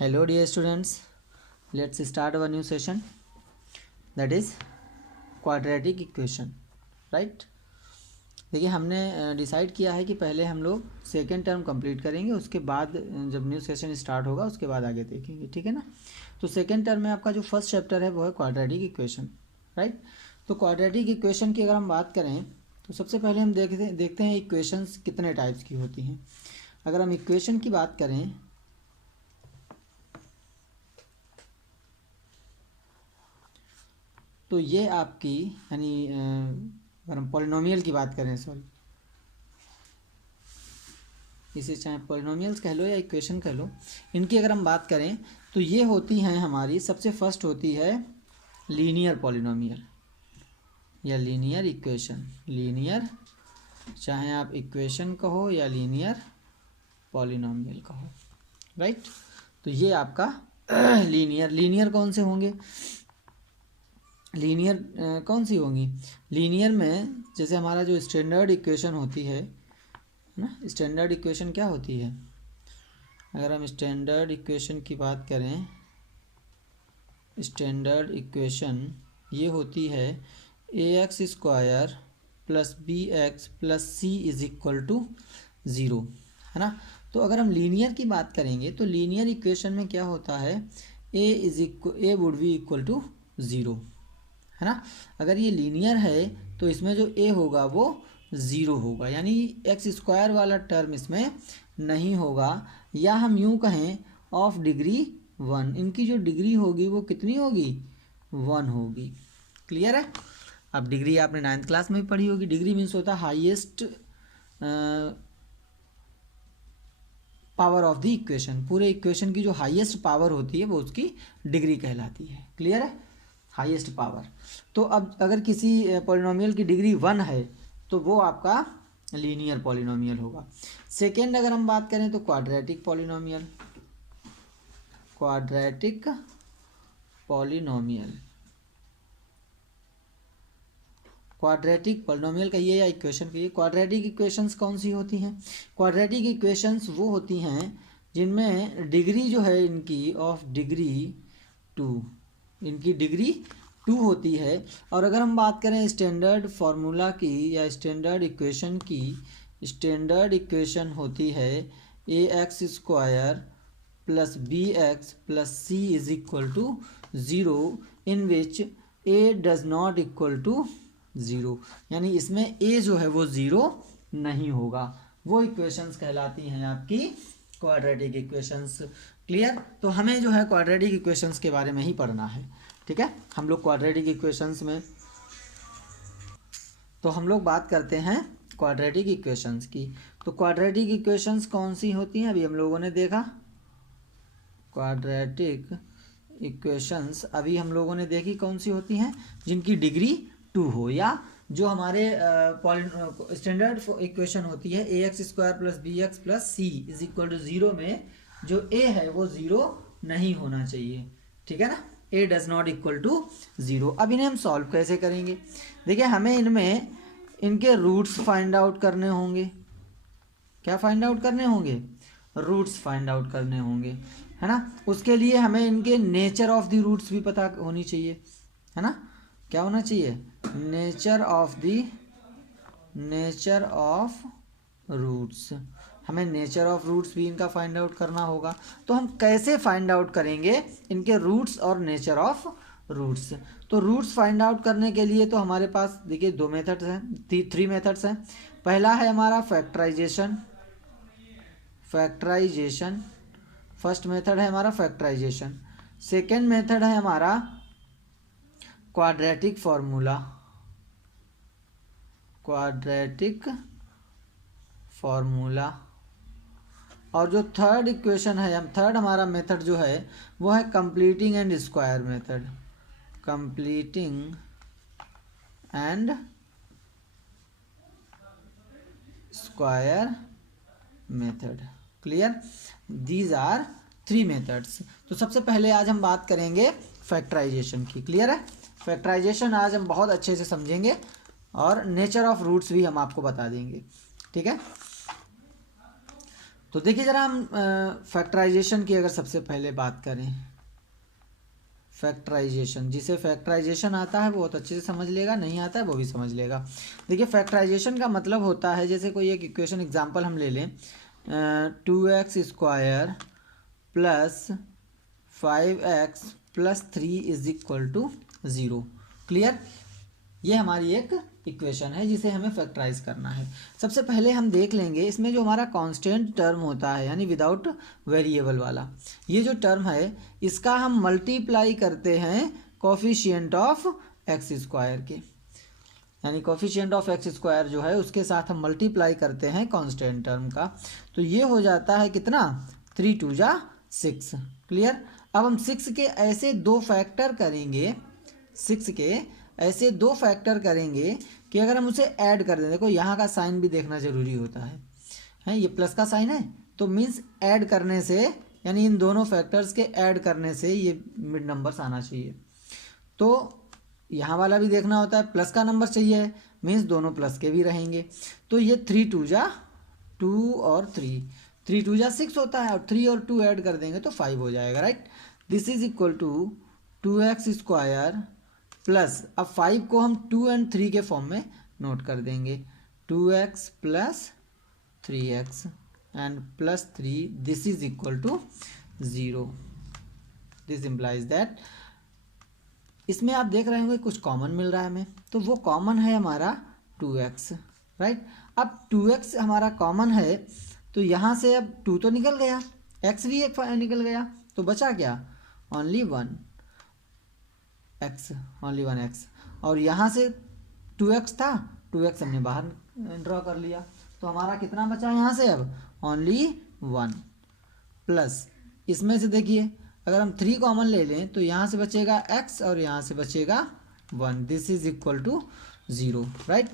Hello dear students, let's start our new session, that is quadratic equation, right? देखिए हमने decide किया है कि पहले हम लोग सेकेंड टर्म कंप्लीट करेंगे, उसके बाद जब न्यू सेशन स्टार्ट होगा उसके बाद आगे देखेंगे, ठीक है ना। तो सेकेंड टर्म में आपका जो फर्स्ट चैप्टर है वो है क्वाड्रेटिक इक्वेशन, राइट। तो क्वाड्रेटिक इक्वेशन की अगर हम बात करें तो सबसे पहले हम देखते हैं इक्वेशंस कितने टाइप्स की होती हैं। अगर हम इक्वेशन की बात करें तो ये आपकी यानी अगर हम पॉलिनोमियल की बात करें, सॉरी, इसे चाहे पॉलिनोमियल्स कह लो या इक्वेशन कह लो, इनकी अगर हम बात करें तो ये होती हैं हमारी, सबसे फर्स्ट होती है लीनियर पॉलिनोमियल या लीनियर इक्वेशन। लीनियर, चाहे आप इक्वेशन कहो या लीनियर पॉलिनोमियल कहो, राइट। तो ये आपका लीनियर कौन से होंगे, लीनियर कौन सी होंगी, लीनियर में जैसे हमारा जो स्टैंडर्ड इक्वेशन होती है ना, स्टैंडर्ड इक्वेशन क्या होती है, अगर हम स्टैंडर्ड इक्वेशन की बात करें, स्टैंडर्ड इक्वेशन ये होती है ax² + bx + c = 0, है ना। तो अगर हम लीनियर की बात करेंगे तो लीनियर इक्वेशन में क्या होता है, a would be equal to 0, है ना। अगर ये लीनियर है तो इसमें जो a होगा वो 0 होगा, यानी x² वाला टर्म इसमें नहीं होगा, या हम यूँ कहें ऑफ डिग्री 1, इनकी जो डिग्री होगी वो कितनी होगी, 1 होगी। क्लियर है। अब डिग्री आपने 9th क्लास में भी पढ़ी होगी, डिग्री मीन्स होता है highest power of the equation, पूरे इक्वेशन की जो हाईएस्ट पावर होती है वो उसकी डिग्री कहलाती है। क्लियर है, हाईएस्ट पावर। तो अब अगर किसी पॉलिनोमियल की डिग्री 1 है तो वो आपका लीनियर पॉलिनोमियल होगा। सेकेंड अगर हम बात करें तो quadratic polynomial, quadratic polynomial, quadratic polynomial कहिए या इक्वेशन कहिए। क्वाड्रेटिक इक्वेशंस कौन सी होती हैं, क्वाड्रेटिक इक्वेशंस वो होती हैं जिनमें डिग्री जो है इनकी ऑफ डिग्री 2, इनकी डिग्री 2 होती है। और अगर हम बात करें स्टैंडर्ड फार्मूला की या स्टैंडर्ड इक्वेशन की, स्टैंडर्ड इक्वेशन होती है ax² + bx + c = 0 in which a does not equal to 0, यानी इसमें a जो है वो 0 नहीं होगा, वो इक्वेशंस कहलाती हैं आपकी क्वाड्रेटिक इक्वेशंस। क्लियर। तो हमें जो है क्वाड्रेटिक इक्वेशंस के बारे में ही पढ़ना है, ठीक है। हम लोग क्वाड्रेटिक इक्वेशंस में तो हम लोग बात करते हैं क्वाड्रेटिक इक्वेशंस की। तो क्वाड्रेटिक इक्वेशंस कौन सी होती हैं, अभी हम लोगों ने देखा क्वाड्रेटिक इक्वेशंस, अभी हम लोगों ने देखी कौन सी होती हैं, जिनकी डिग्री 2 हो, या जो हमारे स्टैंडर्ड इक्वेशन होती है ax² + bx + c = 0 में जो a है वो 0 नहीं होना चाहिए, ठीक है ना, a does not equal to 0। अब इन्हें हम सॉल्व कैसे करेंगे, देखिए हमें इनमें इनके रूट्स फाइंड आउट करने होंगे। क्या फाइंड आउट करने होंगे, रूट्स फाइंड आउट करने होंगे, है ना। उसके लिए हमें इनके नेचर ऑफ द रूट्स भी पता होनी चाहिए, है ना। क्या होना चाहिए, नेचर ऑफ रूट्स, हमें नेचर ऑफ रूट्स भी इनका फाइंड आउट करना होगा। तो हम कैसे फाइंड आउट करेंगे इनके रूट्स और नेचर ऑफ रूट्स, तो रूट्स फाइंड आउट करने के लिए तो हमारे पास देखिए 2 मेथड्स हैं, 3 मेथड्स हैं। पहला है हमारा फैक्टराइजेशन, फर्स्ट मेथड है हमारा फैक्टराइजेशन। सेकेंड मेथड है हमारा क्वाड्रेटिक फार्मूला, और जो थर्ड इक्वेशन है, हम थर्ड हमारा मेथड जो है वो है completing and square method, completing and square method. Clear, these are 3 methods. तो सबसे पहले आज हम बात करेंगे फैक्टराइजेशन की। क्लियर है, फैक्टराइजेशन आज हम बहुत अच्छे से समझेंगे और नेचर ऑफ रूट्स भी हम आपको बता देंगे, ठीक है। तो देखिए ज़रा हम फैक्टराइजेशन की अगर सबसे पहले बात करें, फैक्टराइजेशन, जिसे फैक्टराइजेशन आता है वो बहुत अच्छे से समझ लेगा, नहीं आता है वो भी समझ लेगा। देखिए फैक्टराइजेशन का मतलब होता है, जैसे कोई एक इक्वेशन एग्जांपल हम ले लें, 2x² plus 5x plus 3 is equal to 0। Clear? ये हमारी एक इक्वेशन है जिसे हमें फैक्टराइज करना है। सबसे पहले हम देख लेंगे इसमें जो हमारा कांस्टेंट टर्म होता है, यानी विदाउट वेरिएबल वाला, ये जो टर्म है इसका हम मल्टीप्लाई करते हैं कोफिशिएंट ऑफ x² के, यानी कोफिशिएंट ऑफ x² जो है उसके साथ हम मल्टीप्लाई करते हैं कांस्टेंट टर्म का। तो ये हो जाता है कितना, 3 2 जा 6। क्लियर? अब हम 6 के ऐसे दो फैक्टर करेंगे, 6 के ऐसे दो फैक्टर करेंगे कि अगर हम उसे ऐड कर दें, देखो यहाँ का साइन भी देखना जरूरी होता है, ये प्लस का साइन है, तो मीन्स ऐड करने से, यानी इन दोनों फैक्टर्स के ऐड करने से ये मिड नंबर्स आना चाहिए। तो यहाँ वाला भी देखना होता है, प्लस का नंबर चाहिए, मीन्स दोनों प्लस के भी रहेंगे। तो ये 3 2 जा 2 और 3 2 जा 6 होता है, और 3 और 2 ऐड कर देंगे तो 5 हो जाएगा, right. This is equal to 2x² plus, अब 5 को हम 2 और 3 के फॉर्म में नोट कर देंगे, 2x plus 3x and plus 3, this is equal to 0। This implies that, इसमें आप देख रहे होंगे कुछ कॉमन मिल रहा है हमें, तो वो कॉमन है हमारा 2x, राइट। अब 2x हमारा कॉमन है, तो यहाँ से अब 2 तो निकल गया, x भी एक निकल गया, तो बचा क्या, ओनली 1 x, और यहाँ से 2x था, 2x हमने बाहर ड्रॉ कर लिया, तो हमारा कितना बचा यहाँ से अब, ओनली 1 प्लस, इसमें से देखिए अगर हम 3 कॉमन ले लें तो यहाँ से बचेगा x और यहाँ से बचेगा 1, this is equal to 0, right.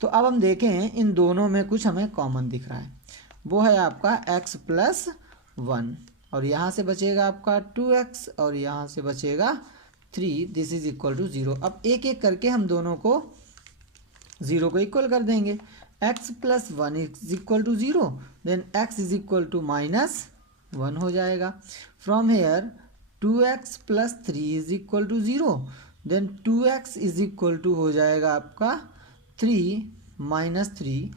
तो अब हम देखें इन दोनों में कुछ हमें कॉमन दिख रहा है, वो है आपका x प्लस 1, और यहाँ से बचेगा आपका 2x और यहाँ से बचेगा 3, दिस इज इक्वल टू 0। अब एक एक करके हम दोनों को 0 को इक्वल कर देंगे, x plus 1 is equal to 0, then x is equal to -1 हो जाएगा। From here 2x plus 3 is equal to 0, then 2x is equal to हो जाएगा आपका 3 -3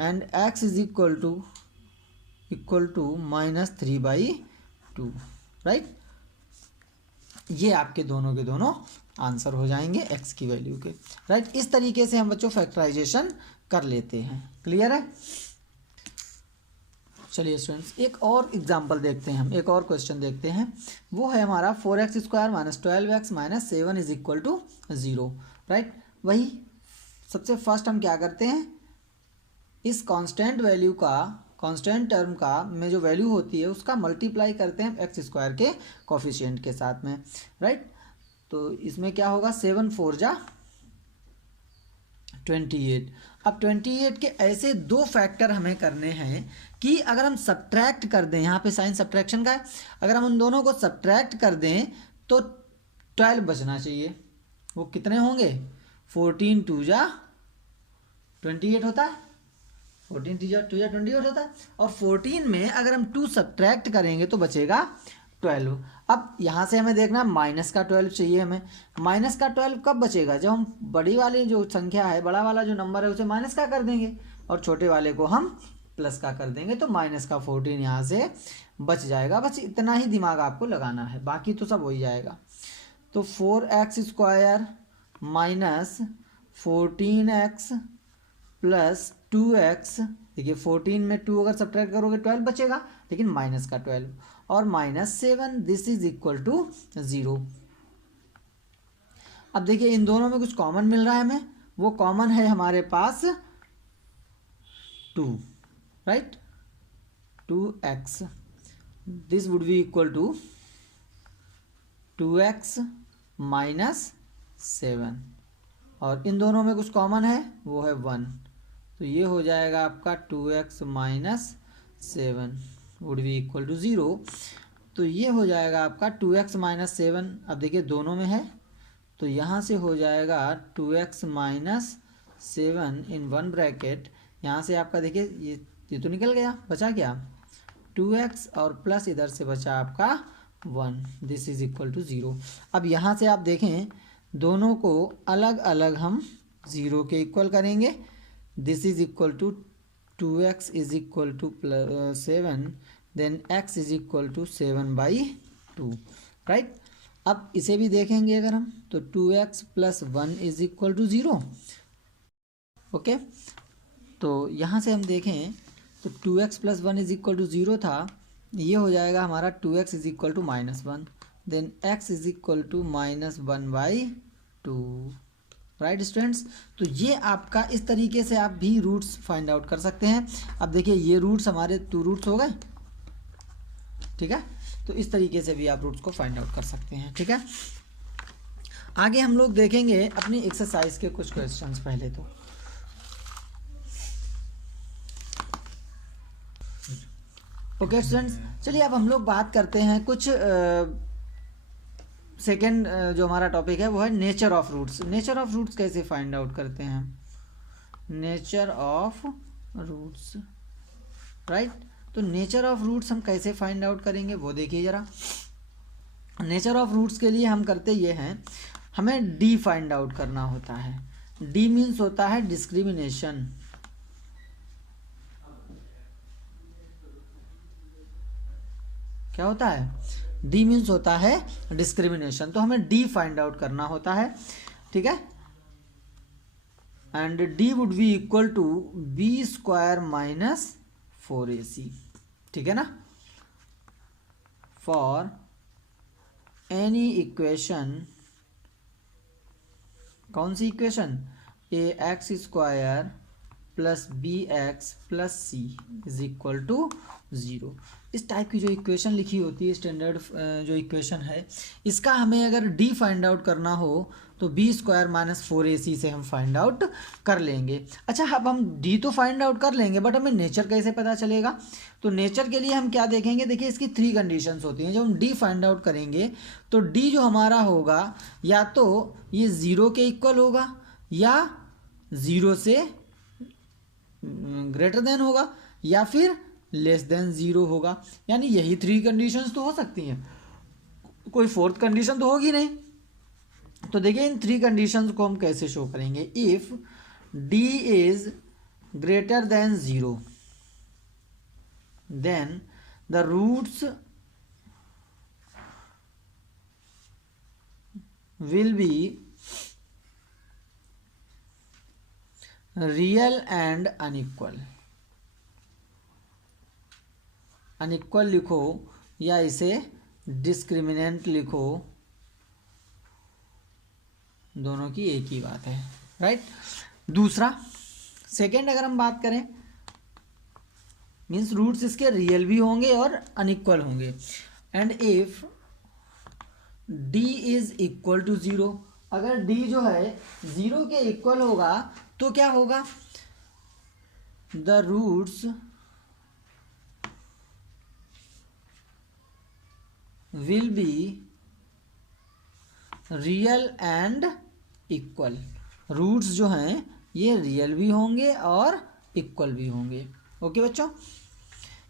and x is equal to -3/2, right. ये आपके दोनों के दोनों आंसर हो जाएंगे x की वैल्यू के, राइट। इस तरीके से हम बच्चों फैक्टराइजेशन कर लेते हैं। क्लियर है? चलिए स्टूडेंट्स एक और एग्जांपल देखते हैं, हम एक और क्वेश्चन देखते हैं, वो है हमारा 4x² - 12x - 7 is equal to 0, right. वही सबसे फर्स्ट हम क्या करते हैं, इस कांस्टेंट वैल्यू का, कांस्टेंट टर्म का में जो वैल्यू होती है उसका मल्टीप्लाई करते हैं x² के कोफिशिएंट के साथ में, राइट। तो इसमें क्या होगा, 7 4 जा 28। अब 28 के ऐसे दो फैक्टर हमें करने हैं कि अगर हम सब्ट्रैक्ट कर दें, यहाँ पे साइन सब्ट्रैक्शन का है, अगर हम उन दोनों को सब्ट्रैक्ट कर दें तो 12 बचना चाहिए। वो कितने होंगे, 14 2 जा 28 होता है, 14 2 जा 28 होता है, और 14 में अगर हम 2 सब्ट्रैक्ट करेंगे तो बचेगा 12। अब यहाँ से हमें देखना माइनस का 12 चाहिए हमें। माइनस का 12 कब बचेगा, जब हम बड़ी वाली जो संख्या है, बड़ा वाला जो नंबर है उसे माइनस का कर देंगे और छोटे वाले को हम प्लस का कर देंगे, तो माइनस का 14 यहाँ से बच जाएगा। बस इतना ही दिमाग आपको लगाना है, बाकी तो सब हो ही जाएगा। तो 4x² minus 14x plus 2x, देखिए 14 में 2 अगर सब्ट्रैक्ट करोगे 12 बचेगा, लेकिन माइनस का 12 और -7, दिस इज इक्वल टू 0। अब देखिए इन दोनों में कुछ कॉमन मिल रहा है हमें, वो कॉमन है हमारे पास 2, right, 2x, this would be equal to 2x -7, और इन दोनों में कुछ कॉमन है वो है 1, तो ये हो जाएगा आपका 2x -7 would be equal to 0। तो ये हो जाएगा आपका 2x -7, अब देखिए दोनों में है तो यहाँ से हो जाएगा 2x -7 इन 1 ब्रैकेट, यहाँ से आपका देखिए ये तो निकल गया, बचा क्या 2x और प्लस इधर से बचा आपका 1, दिस इज इक्वल टू 0। अब यहाँ से आप देखें दोनों को अलग अलग हम 0 के इक्वल करेंगे। This is equal to 2x is equal to 7, then x is equal to 7/2, right. अब इसे भी देखेंगे अगर हम, तो 2x plus 1 is equal to 0, okay. तो यहाँ से हम देखें तो 2x plus 1 is equal to 0 था, ये हो जाएगा हमारा 2x is equal to -1, then x is equal to -1/2, right students. तो ये आपका इस तरीके से आप भी रूट्स फाइंड आउट कर सकते हैं। अब देखिए ये रूट्स हमारे 2 रूट्स हो गए, ठीक है। तो इस तरीके से भी आप रूट्स को फाइंड आउट कर सकते हैं, ठीक है। आगे हम लोग देखेंगे अपनी एक्सरसाइज के कुछ क्वेश्चंस। पहले तो ओके स्टूडेंट्स, चलिए अब हम लोग बात करते हैं कुछ सेकेंड जो हमारा टॉपिक है वो है nature of roots. Nature of roots कैसे फाइंड आउट करते हैं, नेचर ऑफ रूट्स, राइट। तो नेचर ऑफ रूट्स हम कैसे फाइंड आउट करेंगे वो देखिए ज़रा। नेचर ऑफ रूट्स के लिए हम करते ये हैं, हमें डी फाइंड आउट करना होता है। डी मीन्स होता है डिस्क्रिमिनेशन, क्या होता है, डी मीन्स होता है डिस्क्रिमिनेशन। तो हमें डी फाइंड आउट करना होता है, ठीक है। And D would be equal to b² minus 4ac, ठीक है ना। फॉर एनी इक्वेशन, कौन सी equation, ax² plus bx plus c is equal to 0। इस टाइप की जो इक्वेशन लिखी होती है, स्टैंडर्ड जो इक्वेशन है, इसका हमें अगर डी फाइंड आउट करना हो तो b² माइनस 4ac से हम फाइंड आउट कर लेंगे। अच्छा, अब हम डी तो फाइंड आउट कर लेंगे, बट हमें नेचर कैसे पता चलेगा। तो नेचर के लिए हम क्या देखेंगे, देखिए इसकी 3 कंडीशंस होती हैं। जब हम डी फाइंड आउट करेंगे तो डी जो हमारा होगा या तो ये 0 के इक्वल होगा या 0 से ग्रेटर देन होगा या फिर लेस देन 0 होगा। यानी यही 3 कंडीशंस तो हो सकती हैं, कोई 4th कंडीशन तो होगी नहीं। तो देखिए इन 3 कंडीशंस को हम कैसे शो करेंगे। If D is greater than 0 then the roots will be real and unequal. Unequal लिखो या इसे डिस्क्रिमिनेंट लिखो, दोनों की एक ही बात है, राइट। दूसरा, सेकेंड अगर हम बात करें, मीन्स रूट्स इसके रियल भी होंगे और अनइक्वल होंगे। And if D is equal to 0, अगर डी जो है 0 के इक्वल होगा तो क्या होगा, the roots will be real and equal. Roots जो हैं ये रियल भी होंगे और इक्वल भी होंगे, ओके बच्चों।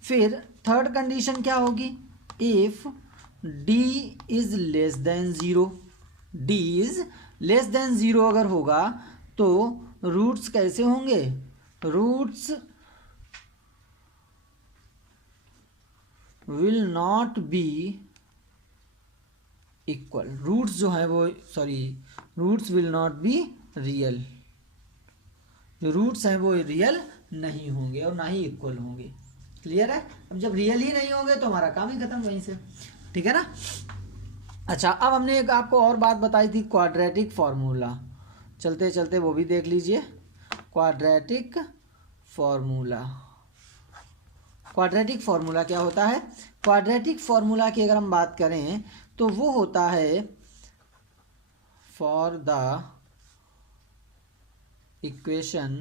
फिर थर्ड कंडीशन क्या होगी, if D is less than 0, D is less than 0 अगर होगा तो रूट्स कैसे होंगे, roots will not be equal. Roots जो है वो roots will not be real, जो रूट्स हैं वो रियल नहीं होंगे और ना ही इक्वल होंगे। क्लियर है। अब जब रियल ही नहीं होंगे तो हमारा काम ही खत्म वहीं से, ठीक है ना। अच्छा, अब हमने एक आपको और बात बताई थी, क्वाड्रेटिक फार्मूला। चलते चलते वो भी देख लीजिए, क्वाड्रेटिक फार्मूला। क्वाड्रेटिक फार्मूला क्या होता है, क्वाड्रेटिक फार्मूला की अगर हम बात करें तो वो होता है फॉर द इक्वेशन